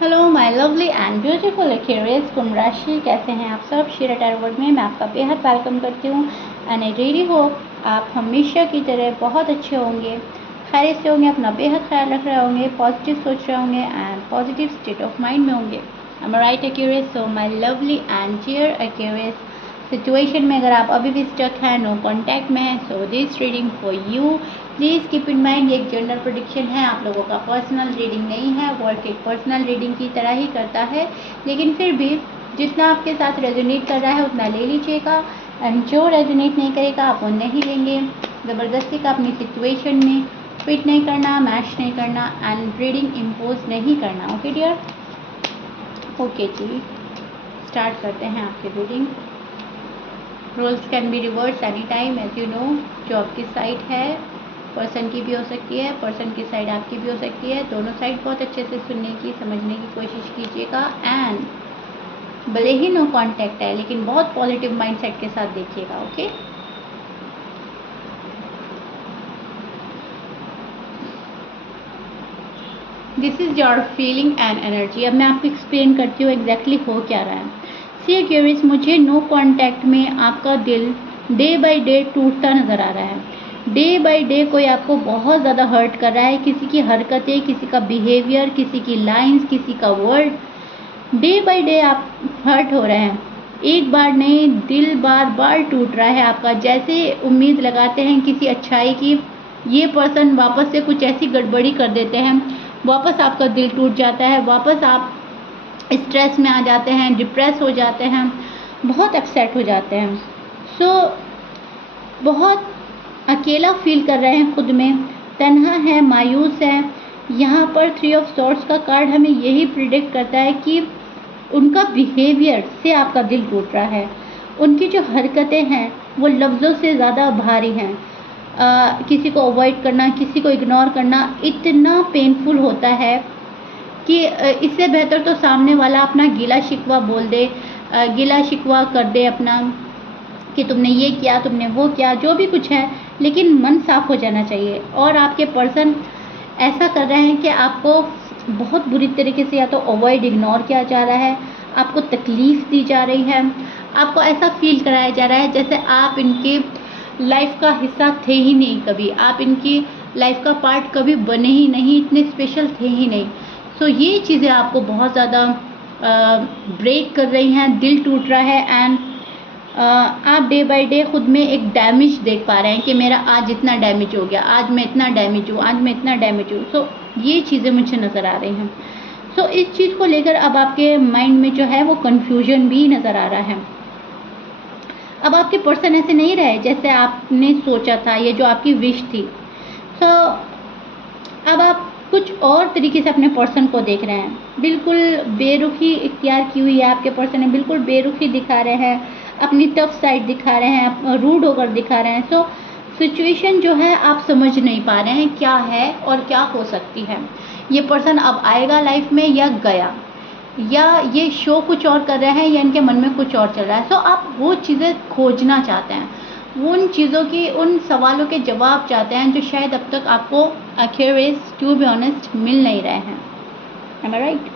Hello my lovely and beautiful Aquarius, कुंभ राशि, कैसे हैं आप सब। शिरा टैरो वर्ल्ड में मैं आपका बेहद वेलकम करती हूँ एंड आई रियली होप आप हमेशा की तरह बहुत अच्छे होंगे, खैरियत से होंगे, अपना बेहद ख्याल रख रहे होंगे, पॉजिटिव सोच रहे होंगे and positive state of mind में होंगे। I am right Aquarius? So my lovely and dear Aquarius, situation में अगर आप अभी भी स्टक हैं, नो कॉन्टैक्ट में है, so this reading for you. Please keep in mind ये एक जनरल प्रेडिक्शन है, आप लोगों का पर्सनल रीडिंग नहीं है। वर्क एक पर्सनल रीडिंग की तरह ही करता है, लेकिन फिर भी जितना आपके साथ रेजोनेट कर रहा है उतना ले लीजिएगा एंड जो रेजोनेट नहीं करेगा आप वो नहीं लेंगे। ज़बरदस्ती का अपनी सिचुएशन में फिट नहीं करना, मैच नहीं करना एंड रीडिंग इम्पोज नहीं करना। Okay dear? ओके जी, स्टार्ट करते हैं आपकी reading. Roles can be reverse any time, as you know. जो आपकी साइड है पर्सन की भी हो सकती है, पर्सन की साइड आपकी भी हो सकती है। दोनों साइड बहुत अच्छे से सुनने की, समझने की कोशिश कीजिएगा एंड भले ही नो कांटेक्ट है लेकिन बहुत पॉजिटिव माइंडसेट के साथ देखिएगा। Okay? This is your feeling and energy. अब मैं आपको एक्सप्लेन करती हूँ एग्जैक्टली हो क्या रहा है। सी क्यूरियस, मुझे नो कांटेक्ट में आपका दिल डे बाय डे टूटता नज़र आ रहा है। डे बाय डे कोई आपको बहुत ज़्यादा हर्ट कर रहा है, किसी की हरकतें, किसी का बिहेवियर, किसी की लाइंस, किसी का वर्ड, डे बाय डे आप हर्ट हो रहे हैं। एक बार नहीं, दिल बार बार टूट रहा है आपका। जैसे उम्मीद लगाते हैं किसी अच्छाई की, ये पर्सन वापस से कुछ ऐसी गड़बड़ी कर देते हैं, वापस आपका दिल टूट जाता है, वापस आप स्ट्रेस में आ जाते हैं, डिप्रेस हो जाते हैं, बहुत अपसेट हो जाते हैं। सो बहुत अकेला फील कर रहे हैं खुद में, तन्हा है, मायूस है। यहाँ पर 3 ऑफ सॉर्ड्स का कार्ड हमें यही प्रिडिक्ट करता है कि उनका बिहेवियर से आपका दिल टूट रहा है। उनकी जो हरकतें हैं वो लफ्ज़ों से ज़्यादा भारी हैं। किसी को अवॉइड करना, किसी को इग्नोर करना इतना पेनफुल होता है कि इससे बेहतर तो सामने वाला अपना गिला शिकवा बोल दे, गिला शिकवा कर दे अपना कि तुमने ये किया, तुमने वो किया, जो भी कुछ है, लेकिन मन साफ हो जाना चाहिए। और आपके पर्सन ऐसा कर रहे हैं कि आपको बहुत बुरी तरीके से या तो अवॉइड, इग्नोर किया जा रहा है, आपको तकलीफ़ दी जा रही है, आपको ऐसा फील कराया जा रहा है जैसे आप इनकी लाइफ का हिस्सा थे ही नहीं कभी, आप इनकी लाइफ का पार्ट कभी बने ही नहीं, इतने स्पेशल थे ही नहीं। सो ये चीज़ें आपको बहुत ज़्यादा ब्रेक कर रही हैं, दिल टूट रहा है एंड आप डे बाय डे खुद में एक डैमेज देख पा रहे हैं कि मेरा आज इतना डैमेज हो गया, आज मैं इतना डैमेज हूँ, आज मैं इतना डैमेज हूँ। सो ये चीज़ें मुझे नज़र आ रही हैं। सो इस चीज़ को लेकर अब आपके माइंड में जो है वो कन्फ्यूजन भी नज़र आ रहा है। अब आपके पर्सन ऐसे नहीं रहे जैसे आपने सोचा था, ये जो आपकी विश थी। सो अब आप कुछ और तरीके से अपने पर्सन को देख रहे हैं। बिल्कुल बेरुखी इख्तियार की हुई है आपके पर्सन ने, बिल्कुल बेरुखी दिखा रहे हैं, अपनी टफ साइड दिखा रहे हैं, रूड होकर दिखा रहे हैं। सो सिचुएशन जो है आप समझ नहीं पा रहे हैं क्या है और क्या हो सकती है। ये पर्सन अब आएगा लाइफ में या गया, या ये शो कुछ और कर रहे हैं या इनके मन में कुछ और चल रहा है। सो आप वो चीज़ें खोजना चाहते हैं, उन चीज़ों की, उन सवालों के जवाब चाहते हैं जो शायद अब तक आपको एक्यूरेस, टू बी ऑनेस्ट, मिल नहीं रहे हैं। M I right?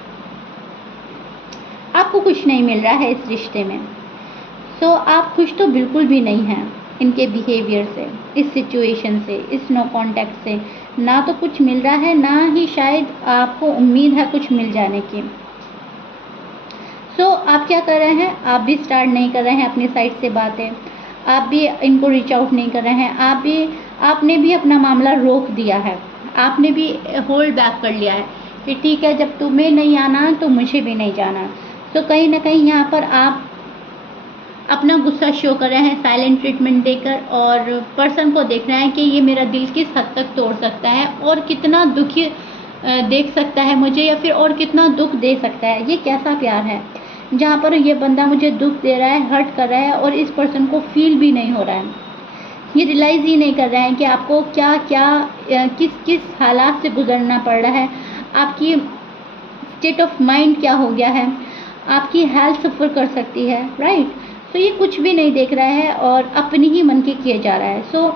आपको कुछ नहीं मिल रहा है इस रिश्ते में। सो आप खुश तो बिल्कुल भी नहीं हैं इनके बिहेवियर से, इस सिचुएशन से, इस नो कॉन्टैक्ट से। ना तो कुछ मिल रहा है, ना ही शायद आपको उम्मीद है कुछ मिल जाने की। सो आप क्या कर रहे हैं? आप भी स्टार्ट नहीं कर रहे हैं अपनी साइड से बातें, आप भी इनको रीच आउट नहीं कर रहे हैं, आपने भी अपना मामला रोक दिया है, आपने भी होल्ड बैक कर लिया है कि ठीक है, जब तुम्हें नहीं आना तो मुझे भी नहीं जाना। तो कहीं ना कहीं यहाँ पर आप अपना गुस्सा शो कर रहे हैं साइलेंट ट्रीटमेंट देकर, और पर्सन को देख रहे हैं कि ये मेरा दिल किस हद तक तोड़ सकता है और कितना दुखी देख सकता है मुझे, या फिर और कितना दुख दे सकता है। ये कैसा प्यार है जहाँ पर ये बंदा मुझे दुख दे रहा है, हर्ट कर रहा है, और इस पर्सन को फील भी नहीं हो रहा है, ये रियलाइज़ ही नहीं कर रहे हैं कि आपको क्या क्या किस किस हालात से गुजरना पड़ रहा है, आपकी स्टेट ऑफ माइंड क्या हो गया है, आपकी हेल्थ सफ़र कर सकती है, राइट? तो ये कुछ भी नहीं देख रहा है और अपनी ही मन के किए जा रहा है। So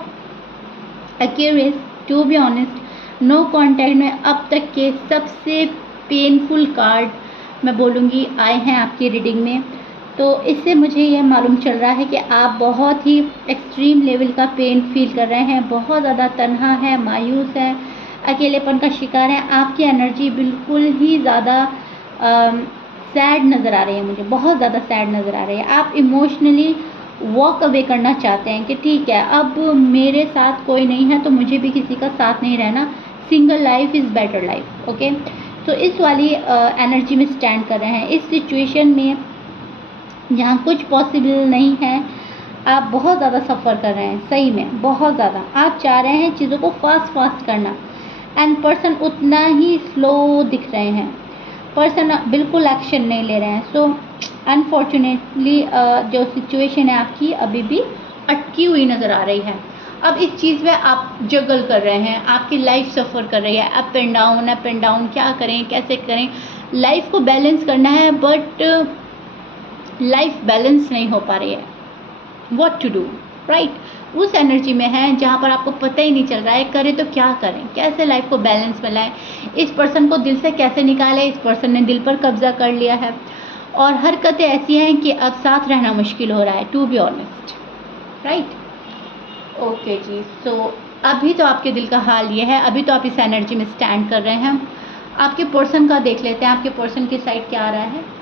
Aquarius, to be honest, no contact में अब तक के सबसे पेनफुल कार्ड मैं बोलूँगी आए हैं आपकी रीडिंग में। तो इससे मुझे यह मालूम चल रहा है कि आप बहुत ही एक्सट्रीम लेवल का पेन फील कर रहे हैं, बहुत ज़्यादा तन्हा है, मायूस है, अकेलेपन का शिकार है। आपकी एनर्जी बिल्कुल ही ज़्यादा सैड नज़र आ रही है, मुझे बहुत ज़्यादा सैड नज़र आ रही है। आप इमोशनली वॉक अवे करना चाहते हैं कि ठीक है, अब मेरे साथ कोई नहीं है तो मुझे भी किसी का साथ नहीं रहना, single life is better life. Okay, तो इस वाली एनर्जी में स्टैंड कर रहे हैं। इस सिचुएशन में जहाँ कुछ पॉसिबल नहीं है, आप बहुत ज़्यादा सफ़र कर रहे हैं, सही में बहुत ज़्यादा। आप चाह रहे हैं चीज़ों को फास्ट करना, एंड पर्सन उतना ही स्लो दिख रहे हैं, पर्सन बिल्कुल एक्शन नहीं ले रहे हैं। सो अनफॉर्चुनेटली जो सिचुएशन है आपकी अभी भी अटकी हुई नज़र आ रही है। अब इस चीज़ में आप जगल कर रहे हैं, आपकी लाइफ सफ़र कर रही है, अप एंड डाउन, क्या करें, कैसे करें, लाइफ को बैलेंस करना है, बट लाइफ बैलेंस नहीं हो पा रही है। What to do, right? उस एनर्जी में है जहाँ पर आपको पता ही नहीं चल रहा है करें तो क्या करें, कैसे लाइफ को बैलेंस में लाएं, इस पर्सन को दिल से कैसे निकालें। इस पर्सन ने दिल पर कब्जा कर लिया है और हरकतें ऐसी हैं कि अब साथ रहना मुश्किल हो रहा है, to be honest, right? Okay जी, सो अभी तो आपके दिल का हाल ये है, अभी तो आप इस एनर्जी में स्टैंड कर रहे हैं। आपके पर्सन का देख लेते हैं, आपके पर्सन की साइड क्या आ रहा है।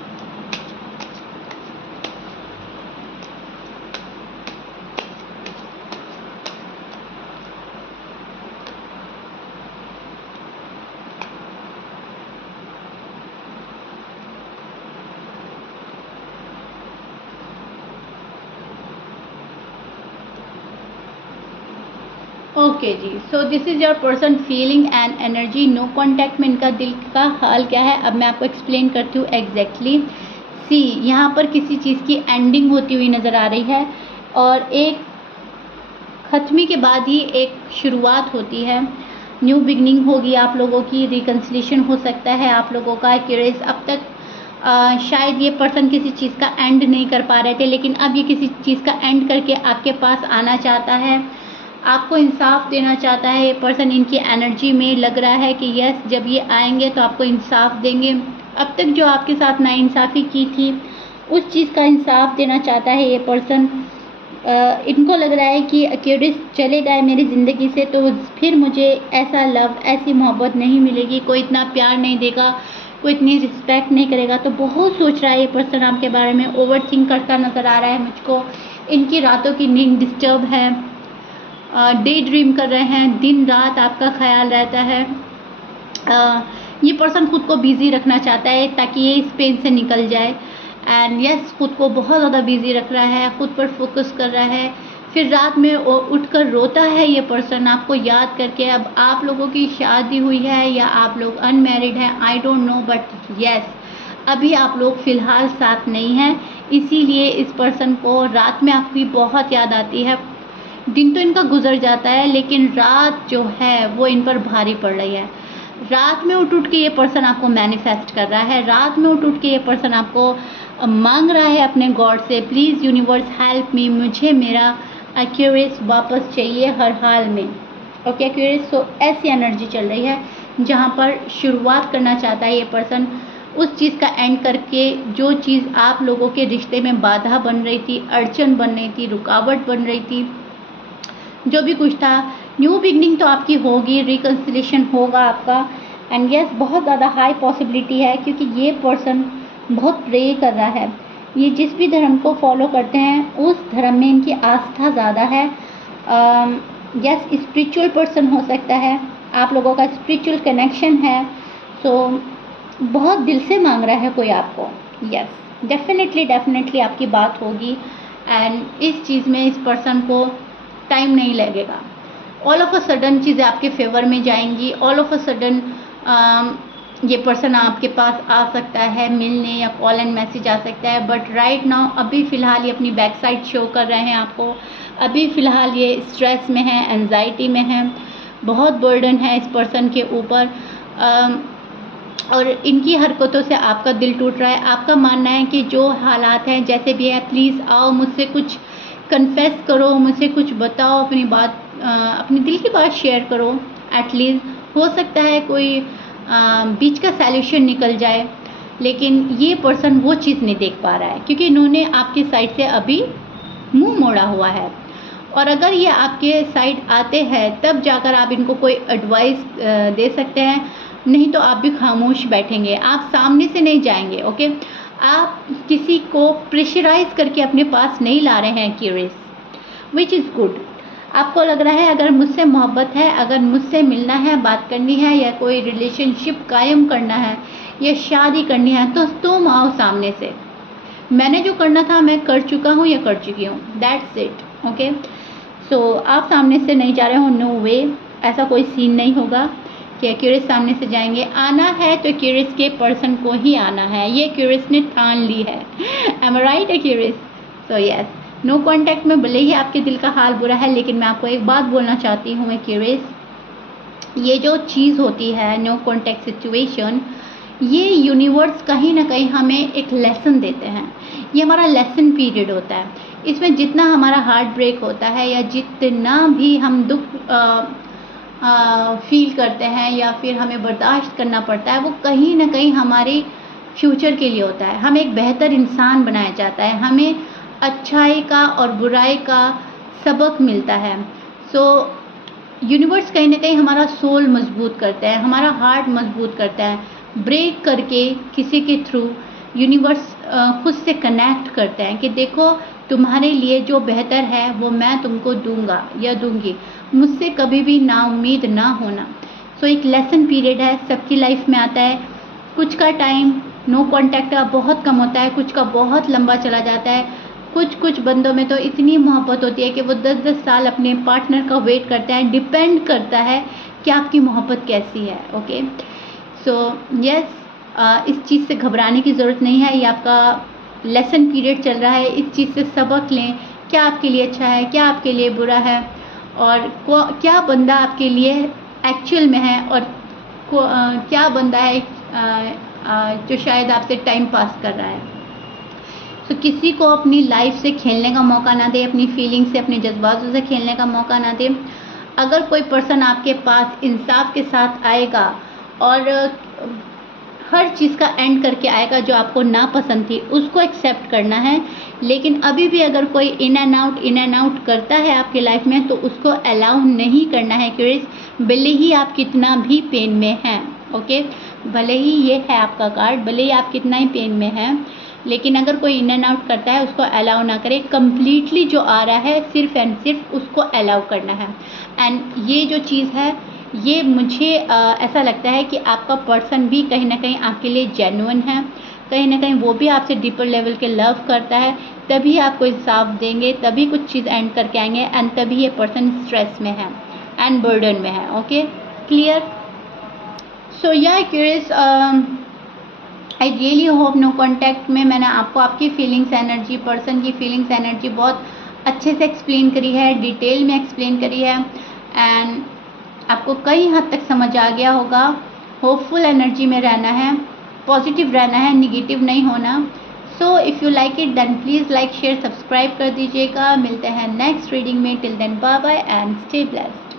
ओके जी, so this is your person feeling and energy. No contact में इनका दिल का हाल क्या है, अब मैं आपको एक्सप्लेन करती हूँ एग्जैक्टली। सी, यहाँ पर किसी चीज़ की एंडिंग होती हुई नज़र आ रही है और एक ख़त्मी के बाद ही एक शुरुआत होती है, न्यू बिगनिंग होगी आप लोगों की, रिकन्सिलेशन हो सकता है आप लोगों का। क्यूरियस अब तक शायद ये पर्सन किसी चीज़ का एंड नहीं कर पा रहे थे, लेकिन अब ये किसी चीज़ का एंड करके आपके पास आना चाहता है, आपको इंसाफ देना चाहता है। ये पर्सन, इनकी एनर्जी में लग रहा है कि यस, जब ये आएंगे तो आपको इंसाफ देंगे। अब तक जो आपके साथ नाइंसाफ़ी की थी उस चीज़ का इंसाफ देना चाहता है ये पर्सन। इनको लग रहा है कि क्यूरियस चले गए मेरी ज़िंदगी से तो फिर मुझे ऐसा लव, ऐसी मोहब्बत नहीं मिलेगी, कोई इतना प्यार नहीं देगा, कोई इतनी रिस्पेक्ट नहीं करेगा। तो बहुत सोच रहा है ये पर्सन आपके बारे में, ओवर थिंक करता नज़र आ रहा है मुझको। इनकी रातों की नींद डिस्टर्ब है, डे ड्रीम कर रहे हैं, दिन रात आपका ख्याल रहता है। ये पर्सन खुद को बिज़ी रखना चाहता है ताकि ये इस पेन से निकल जाए। एंड यस, खुद को बहुत ज़्यादा बिज़ी रख रहा है, खुद पर फोकस कर रहा है। फिर रात में उठकर रोता है ये पर्सन आपको याद करके। अब आप लोगों की शादी हुई है या आप लोग अनमैरिड हैं, I don't know, but yes, अभी आप लोग फ़िलहाल साथ नहीं हैं, इसीलिए इस पर्सन को रात में आपकी बहुत याद आती है। दिन तो इनका गुजर जाता है लेकिन रात जो है वो इन पर भारी पड़ रही है। रात में उठ के ये पर्सन आपको मैनिफेस्ट कर रहा है, रात में उठ के ये पर्सन आपको मांग रहा है अपने गॉड से, प्लीज़ यूनिवर्स हेल्प मी, मुझे मेरा एक्यूरेस वापस चाहिए हर हाल में। ओके एक्यूरेस, सो ऐसी एनर्जी चल रही है जहाँ पर शुरुआत करना चाहता है ये पर्सन उस चीज़ का एंड करके जो चीज़ आप लोगों के रिश्ते में बाधा बन रही थी, अड़चन बन रही थी, रुकावट बन रही थी, जो भी कुछ था। न्यू बिगनिंग तो आपकी होगी, रिकन्सिलेशन होगा आपका। एंड यस, बहुत ज़्यादा हाई पॉसिबिलिटी है क्योंकि ये पर्सन बहुत प्रे कर रहा है। ये जिस भी धर्म को फॉलो करते हैं उस धर्म में इनकी आस्था ज़्यादा है। यस, स्पिरिचुअल पर्सन हो सकता है, आप लोगों का स्पिरिचुअल कनेक्शन है। सो बहुत दिल से मांग रहा है कोई आपको। यस, डेफिनेटली आपकी बात होगी एंड इस चीज़ में इस पर्सन को टाइम नहीं लगेगा। ऑल ऑफ अ सडन चीज़ें आपके फेवर में जाएंगी। ऑल ऑफ अ सडन ये पर्सन आपके पास आ सकता है मिलने, या कॉल एंड मैसेज आ सकता है। बट राइट नाउ, अभी फ़िलहाल ये अपनी बैक साइड शो कर रहे हैं आपको। अभी फ़िलहाल ये स्ट्रेस में है, एंजाइटी में है, बहुत बर्डन है इस पर्सन के ऊपर। और इनकी हरकतों से आपका दिल टूट रहा है। आपका मानना है कि जो हालात हैं जैसे भी है, प्लीज़ आओ मुझसे कुछ कन्फेस करो, मुझे कुछ बताओ, अपनी बात, अपनी दिल की बात शेयर करो। एटलीस्ट हो सकता है कोई बीच का सॉल्यूशन निकल जाए, लेकिन ये पर्सन वो चीज़ नहीं देख पा रहा है क्योंकि इन्होंने आपकी साइड से अभी मुंह मोड़ा हुआ है। और अगर ये आपके साइड आते हैं तब जाकर आप इनको कोई एडवाइस दे सकते हैं, नहीं तो आप भी खामोश बैठेंगे, आप सामने से नहीं जाएंगे। ओके, आप किसी को प्रेशराइज करके अपने पास नहीं ला रहे हैं क्यूरियस, विच इज़ गुड। आपको लग रहा है अगर मुझसे मोहब्बत है, अगर मुझसे मिलना है, बात करनी है, या कोई रिलेशनशिप कायम करना है या शादी करनी है, तो तुम आओ सामने से। मैंने जो करना था मैं कर चुका हूँ या कर चुकी हूँ, दैट्स इट। ओके, सो आप सामने से नहीं जा रहे हो, नो वे, ऐसा कोई सीन नहीं होगा कि एक्यूरेस सामने से जाएंगे। आना है तो एक्यूरेस के पर्सन को ही आना है, ये एक्यूरेस ने ठान ली है। Am I right Aquarius? So yes, no contact में भले ही आपके दिल का हाल बुरा है, लेकिन मैं आपको एक बात बोलना चाहती हूँ एक्यूरेस, ये जो चीज़ होती है नो कॉन्टैक्ट सिचुएशन, ये यूनिवर्स कहीं ना कहीं हमें एक लेसन देते हैं। ये हमारा लेसन पीरियड होता है। इसमें जितना हमारा हार्ट ब्रेक होता है या जितना भी हम दुख फील करते हैं या फिर हमें बर्दाश्त करना पड़ता है, वो कहीं ना कहीं हमारे फ्यूचर के लिए होता है। हमें एक बेहतर इंसान बनाया जाता है, हमें अच्छाई का और बुराई का सबक मिलता है। सो यूनिवर्स कहीं ना कहीं हमारा सोल मजबूत करता है, हमारा हार्ट मजबूत करता है। ब्रेक करके किसी के थ्रू यूनिवर्स खुद से कनेक्ट करते हैं कि देखो तुम्हारे लिए जो बेहतर है वो मैं तुमको दूंगा या दूंगी, मुझसे कभी भी ना उम्मीद ना होना। सो एक लेसन पीरियड है, सबकी लाइफ में आता है। कुछ का टाइम नो कॉन्टैक्ट का बहुत कम होता है, कुछ का बहुत लंबा चला जाता है। कुछ बंदों में तो इतनी मोहब्बत होती है कि वो 10-10 साल अपने पार्टनर का वेट करते हैं। डिपेंड करता है कि आपकी मोहब्बत कैसी है। ओके, सो यस, इस चीज़ से घबराने की ज़रूरत नहीं है। ये आपका लेसन पीरियड चल रहा है, इस चीज़ से सबक लें, क्या आपके लिए अच्छा है, क्या आपके लिए बुरा है, और क्या बंदा आपके लिए एक्चुअल में है, और क्या बंदा है जो शायद आपसे टाइम पास कर रहा है। तो किसी को अपनी लाइफ से खेलने का मौका ना दे, अपनी फीलिंग से, अपने जज्बातों से खेलने का मौका ना दे। अगर कोई पर्सन आपके पास इंसाफ के साथ आएगा और हर चीज़ का एंड करके आएगा जो आपको नापसंद थी, उसको एक्सेप्ट करना है। लेकिन अभी भी अगर कोई इन एंड आउट करता है आपकी लाइफ में, तो उसको अलाउ नहीं करना है क्यूरियस, भले ही आप कितना भी पेन में हैं। ओके, भले ही ये है आपका कार्ड, भले ही आप कितना ही पेन में हैं, लेकिन अगर कोई इन एंड आउट करता है उसको अलाउ ना करें। कम्प्लीटली जो आ रहा है सिर्फ एंड सिर्फ उसको अलाउ करना है। एंड ये जो चीज़ है, ये मुझे ऐसा लगता है कि आपका पर्सन भी कहीं ना कहीं आपके लिए जेन्युइन है, कहीं ना कहीं वो भी आपसे डीपर लेवल के लव करता है। तभी आपको इंसाफ देंगे, तभी कुछ चीज़ एंड करके आएंगे, एंड तभी ये पर्सन स्ट्रेस में है एंड बर्डन में है। Okay, clear? So Aquarius, I really hope no contact में मैंने आपको आपकी फीलिंग्स एनर्जी, पर्सन की फीलिंग्स एनर्जी बहुत अच्छे से एक्सप्लेन करी है, डिटेल में एक्सप्लेन करी है, एंड आपको कई हद तक समझ आ गया होगा। होपफुल एनर्जी में रहना है, पॉजिटिव रहना है, निगेटिव नहीं होना। So if you like it then please like share subscribe कर दीजिएगा। मिलते हैं नेक्स्ट रीडिंग में। Till then bye bye and stay blessed.